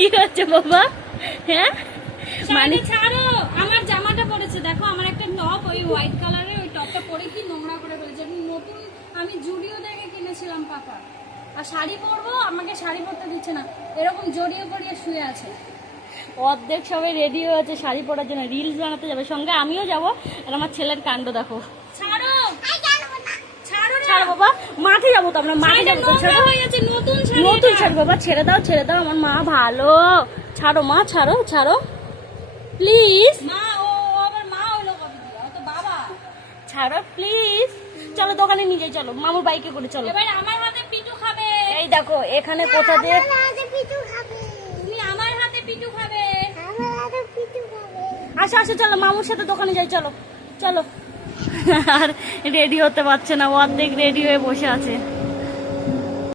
কি হচ্ছে বাবা? হ্যাঁ মানে ছাড়ো, আমার জামাটা পরেছে দেখো, আমার একটা টপ ওই হোয়াইট কালারের, ওই টপটা পরে কি নোংরা করে ফেলেছে। নতুন আমি জুডিও থেকে কিনেছিলাম পাপা, আর শাড়ি পরবো, আমাকে শাড়ি পরতে দিচ্ছে না, এরকম জড়িয়ে পড়িয়ে শুয়ে আছে। অর্ধেক সবাই রেডি হয়ে আছে শাড়ি পরার জন্য, রিলস বানাতে যাবে, সঙ্গে আমিও যাব। আর আমার ছেলের কাণ্ড দেখো। ছাড়ো ছাড়ো না। ছাড়ো বাবা, মাঠে যাবো তো আমরা, মাঠে যাবো তো। নোংরা হয়ে গেছে, নতুন শাড়ি। নতুন শাড়ি বাবা, ছেড়ে দাও ছেড়ে দাও, আমার মা ভালো। ছাড়ো মা, ছাড়ো ছাড়ো প্লিজ। মা ও আবার মা হলো কবে দিয়ে, ও তো বাবা। ছাড়ো প্লিজ। চলো দোকানে নিয়ে যাই, চলো মামুর বাইকে করে চলো। এবার আমার হাতে পিটু খাবে। এই দেখো এখানে কোথা দিয়ে, তুমি আমার হাতে পিটু খাবে। আসো আসো চলো মামুর সাথে দোকানে যাই, চলো চলো। আর রেডি হতে পারছে না, অর্ধেক রেডি হয়ে বসে আছে।